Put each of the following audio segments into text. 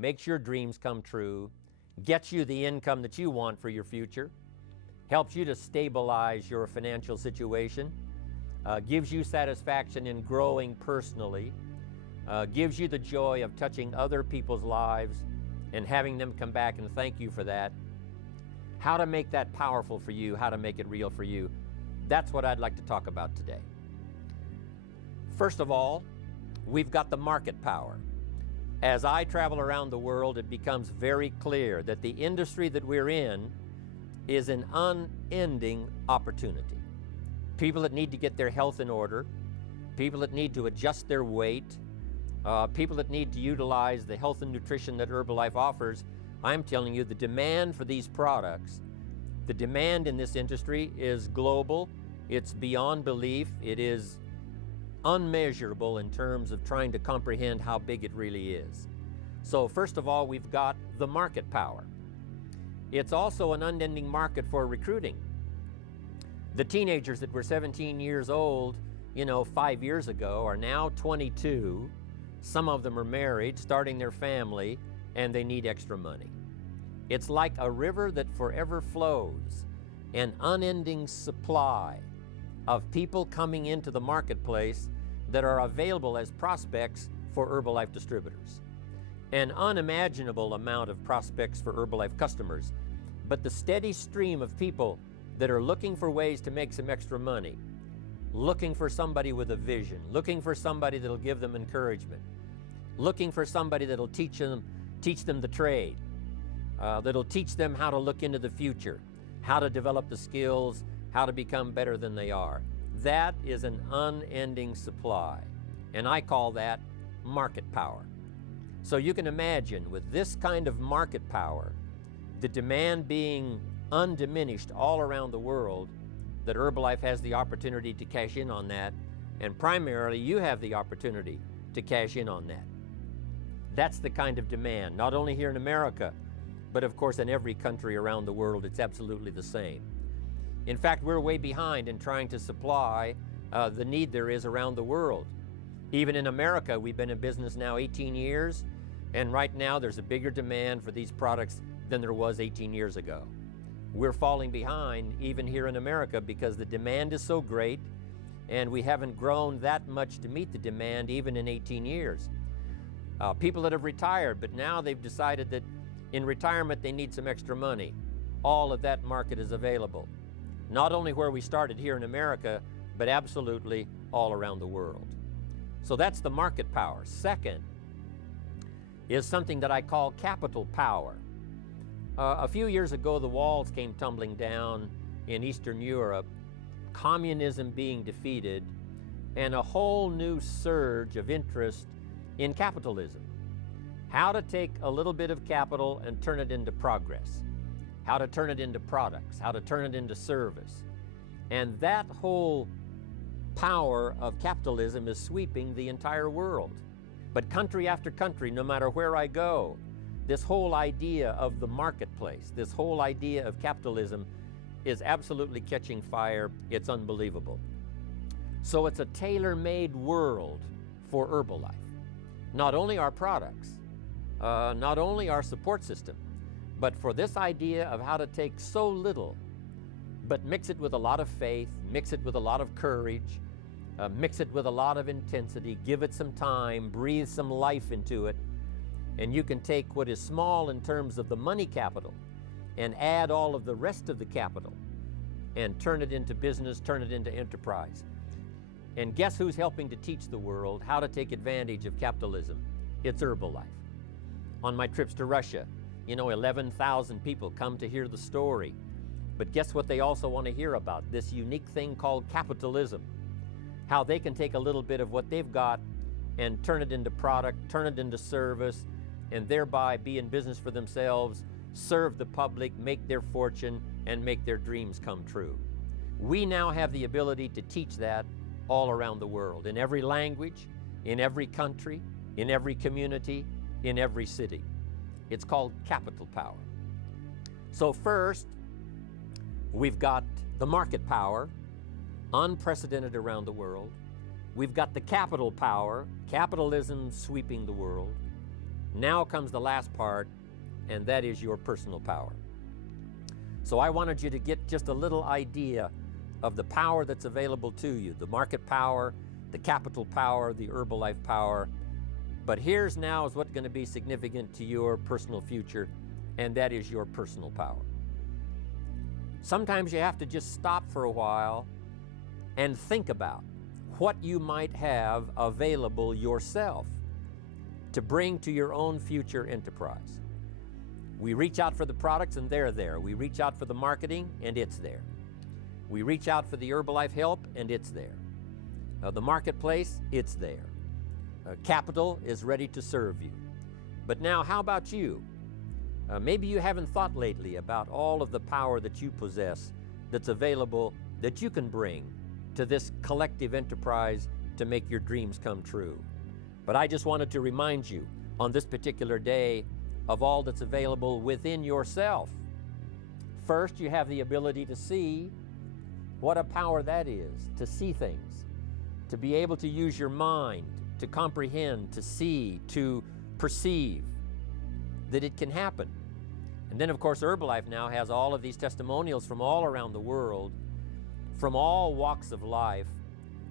makes your dreams come true, gets you the income that you want for your future, helps you to stabilize your financial situation, gives you satisfaction in growing personally, gives you the joy of touching other people's lives and having them come back and thank you for that. How to make that powerful for you, how to make it real for you. That's what I'd like to talk about today. First of all, we've got the market power. As I travel around the world, it becomes very clear that the industry that we're in is an unending opportunity. People that need to get their health in order, people that need to adjust their weight, people that need to utilize the health and nutrition that Herbalife offers. I'm telling you, the demand for these products, the demand in this industry is global. It's beyond belief. It is unmeasurable in terms of trying to comprehend how big it really is. So first of all, we've got the market power. It's also an unending market for recruiting. The teenagers that were 17 years old, 5 years ago are now 22. Some of them are married, starting their family, and they need extra money. It's like a river that forever flows, an unending supply of people coming into the marketplace that are available as prospects for Herbalife distributors. An unimaginable amount of prospects for Herbalife customers, but the steady stream of people that are looking for ways to make some extra money, looking for somebody with a vision, looking for somebody that'll give them encouragement, looking for somebody that'll teach them the trade, that'll teach them how to look into the future, how to develop the skills, how to become better than they are. That is an unending supply, and I call that market power. So you can imagine with this kind of market power, the demand being undiminished all around the world, that Herbalife has the opportunity to cash in on that, and primarily you have the opportunity to cash in on that. That's the kind of demand, not only here in America, but of course in every country around the world. It's absolutely the same. In fact, we're way behind in trying to supply the need there is around the world. Even in America, we've been in business now 18 years, and right now there's a bigger demand for these products than there was 18 years ago. We're falling behind even here in America because the demand is so great, and we haven't grown that much to meet the demand even in 18 years. People that have retired, but now they've decided that in retirement they need some extra money. All of that market is available. Not only where we started here in America, but absolutely all around the world. So that's the market power. Second is something that I call capital power. A few years ago, the walls came tumbling down in Eastern Europe, communism being defeated, and a whole new surge of interest in capitalism. How to take a little bit of capital and turn it into progress, how to turn it into products, how to turn it into service. And that whole power of capitalism is sweeping the entire world. But country after country, no matter where I go, this whole idea of the marketplace, this whole idea of capitalism is absolutely catching fire. It's unbelievable. So it's a tailor-made world for Herbalife. Not only our products, not only our support system, but for this idea of how to take so little, but mix it with a lot of faith, mix it with a lot of courage, mix it with a lot of intensity, give it some time, breathe some life into it, and you can take what is small in terms of the money capital and add all of the rest of the capital and turn it into business, turn it into enterprise. And guess who's helping to teach the world how to take advantage of capitalism? It's Herbalife. On my trips to Russia, 11,000 people come to hear the story. But guess what they also want to hear about? This unique thing called capitalism. How they can take a little bit of what they've got and turn it into product, turn it into service, and thereby be in business for themselves, serve the public, make their fortune, and make their dreams come true. We now have the ability to teach that all around the world, in every language, in every country, in every community, in every city. It's called capital power. So first, we've got the market power, unprecedented around the world. We've got the capital power, capitalism sweeping the world. Now comes the last part, and that is your personal power. So I wanted you to get just a little idea of the power that's available to you, the market power, the capital power, the Herbalife power. But here's now is what's going to be significant to your personal future, and that is your personal power. Sometimes you have to just stop for a while and think about what you might have available yourself to bring to your own future enterprise. We reach out for the products and they're there. We reach out for the marketing and it's there. We reach out for the Herbalife help and it's there. The marketplace, it's there. Capital is ready to serve you. But now, how about you? Maybe you haven't thought lately about all of the power that you possess that's available, that you can bring to this collective enterprise to make your dreams come true. But I just wanted to remind you on this particular day of all that's available within yourself. First, you have the ability to see. What a power that is, to see things, to be able to use your mind, to comprehend, to see, to perceive that it can happen. And then, of course, Herbalife now has all of these testimonials from all around the world, from all walks of life,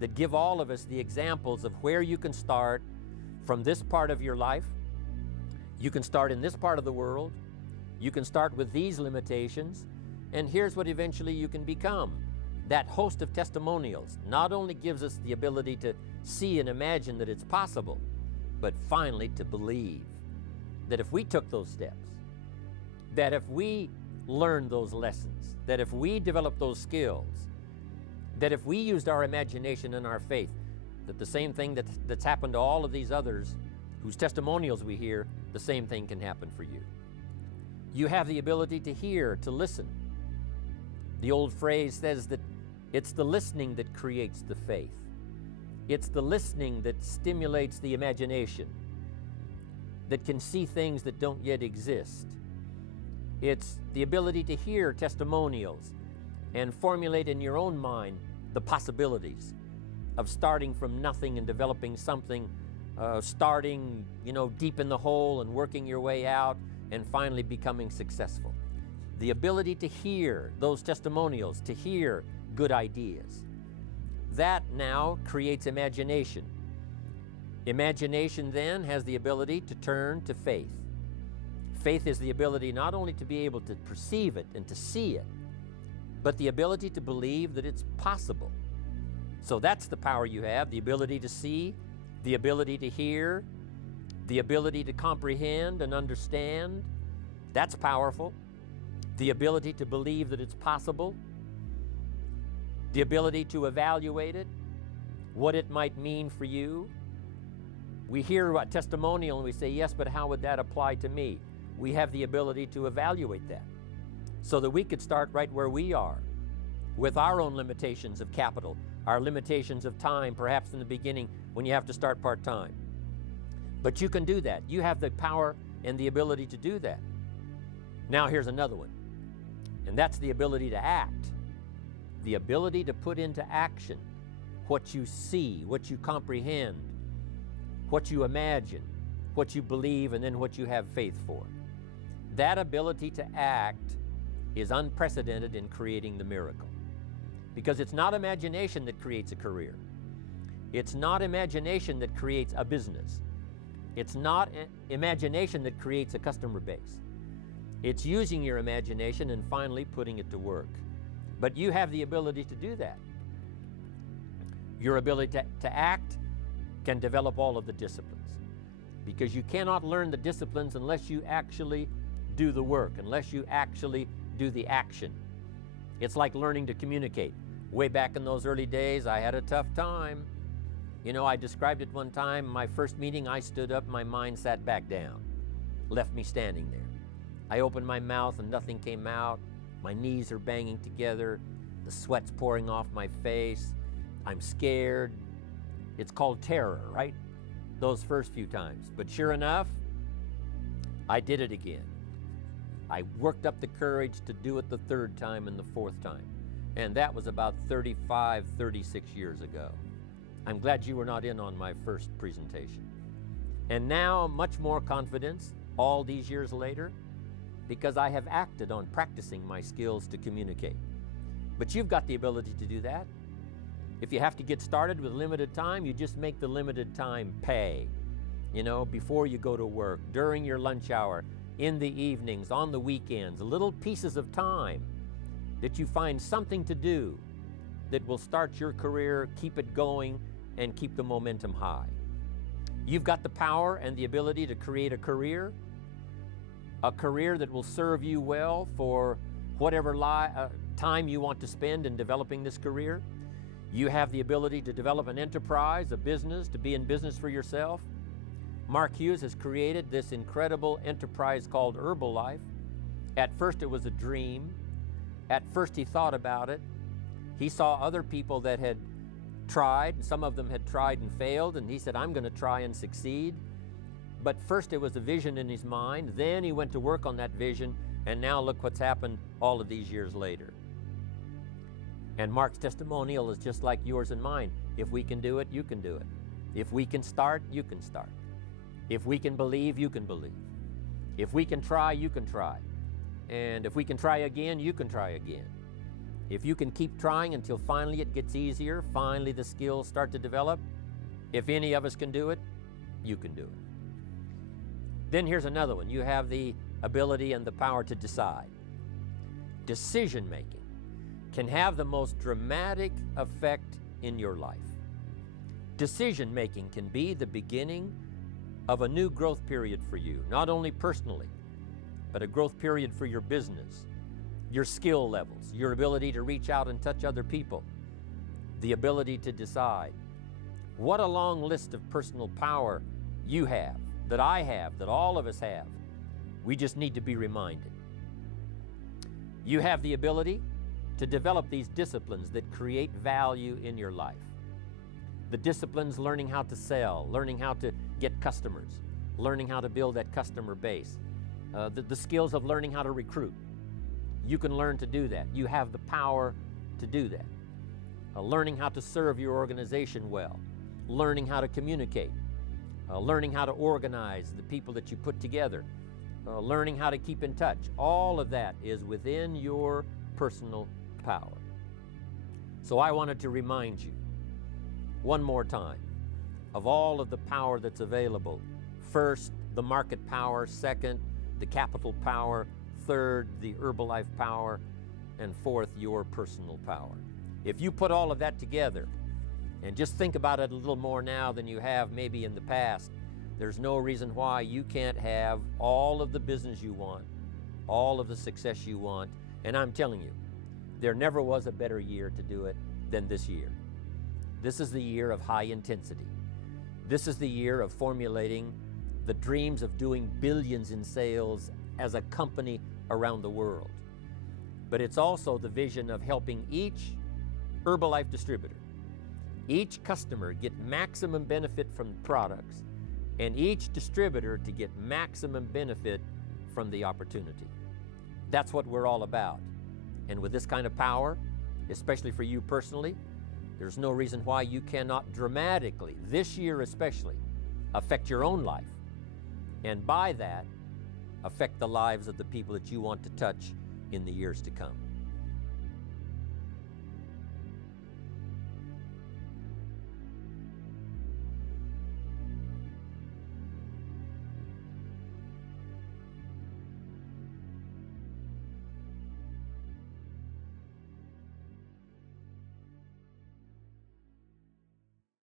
that give all of us the examples of where you can start from this part of your life. You can start in this part of the world. You can start with these limitations. And here's what eventually you can become. That host of testimonials not only gives us the ability to see and imagine that it's possible, but finally to believe that if we took those steps, that if we learned those lessons, that if we developed those skills, that if we used our imagination and our faith, that the same thing that's happened to all of these others whose testimonials we hear, the same thing can happen for you. You have the ability to hear, to listen. The old phrase says that it's the listening that creates the faith. It's the listening that stimulates the imagination, that can see things that don't yet exist. It's the ability to hear testimonials and formulate in your own mind the possibilities of starting from nothing and developing something, starting, deep in the hole and working your way out and finally becoming successful. The ability to hear those testimonials, to hear good ideas. That now creates imagination. Imagination then has the ability to turn to faith. Faith is the ability not only to be able to perceive it and to see it, but the ability to believe that it's possible. So that's the power you have, the ability to see, the ability to hear, the ability to comprehend and understand. That's powerful. The ability to believe that it's possible, the ability to evaluate it, what it might mean for you. We hear a testimonial and we say, yes, but how would that apply to me? We have the ability to evaluate that so that we could start right where we are with our own limitations of capital, our limitations of time, perhaps in the beginning when you have to start part-time. But you can do that. You have the power and the ability to do that. Now here's another one, and that's the ability to act, the ability to put into action what you see, what you comprehend, what you imagine, what you believe, and then what you have faith for. That ability to act is unprecedented in creating the miracle, because it's not imagination that creates a career. It's not imagination that creates a business. It's not imagination that creates a customer base. It's using your imagination and finally putting it to work. But you have the ability to do that. Your ability to act can develop all of the disciplines, because you cannot learn the disciplines unless you actually do the work, unless you actually do the action. It's like learning to communicate. Way back in those early days, I had a tough time. I described it one time, my first meeting, I stood up, my mind sat back down, left me standing there. I opened my mouth and nothing came out. My knees are banging together. The sweat's pouring off my face. I'm scared. It's called terror, right? Those first few times. But sure enough, I did it again. I worked up the courage to do it the third time and the fourth time. And that was about 35, 36 years ago. I'm glad you were not in on my first presentation. And now much more confidence all these years later because I have acted on practicing my skills to communicate. But you've got the ability to do that. If you have to get started with limited time, you just make the limited time pay. You know, before you go to work, during your lunch hour, in the evenings, on the weekends, little pieces of time that you find something to do that will start your career, keep it going, and keep the momentum high. You've got the power and the ability to create a career that will serve you well for whatever time you want to spend in developing this career. You have the ability to develop an enterprise, a business, to be in business for yourself. Mark Hughes has created this incredible enterprise called Herbalife. At first it was a dream. At first he thought about it. He saw other people that had tried, and some of them had tried and failed, and he said, I'm going to try and succeed. But first it was a vision in his mind, then he went to work on that vision, and now look what's happened all of these years later. And Mark's testimonial is just like yours and mine. If we can do it, you can do it. If we can start, you can start. If we can believe, you can believe. If we can try, you can try. And if we can try again, you can try again. If you can keep trying until finally it gets easier, finally the skills start to develop, if any of us can do it, you can do it. Then here's another one. You have the ability and the power to decide. Decision making can have the most dramatic effect in your life. Decision making can be the beginning of a new growth period for you, not only personally, but a growth period for your business, your skill levels, your ability to reach out and touch other people, the ability to decide. What a long list of personal power you have, that I have, that all of us have. We just need to be reminded. You have the ability to develop these disciplines that create value in your life. The disciplines: learning how to sell, learning how to get customers, learning how to build that customer base, the skills of learning how to recruit. You can learn to do that. You have the power to do that. Learning how to serve your organization well, learning how to communicate, learning how to organize the people that you put together, learning how to keep in touch. All of that is within your personal power. So I wanted to remind you one more time of all of the power that's available. First, the market power. Second, the capital power. Third, the Herbalife power. And fourth, your personal power. If you put all of that together and just think about it a little more now than you have maybe in the past, there's no reason why you can't have all of the business you want, all of the success you want. And I'm telling you, there never was a better year to do it than this year. This is the year of high intensity. This is the year of formulating the dreams of doing billions in sales as a company around the world. But it's also the vision of helping each Herbalife distributor, each customer get maximum benefit from products, and each distributor to get maximum benefit from the opportunity. That's what we're all about. And with this kind of power, especially for you personally, there's no reason why you cannot dramatically, this year especially, affect your own life. And by that, affect the lives of the people that you want to touch in the years to come.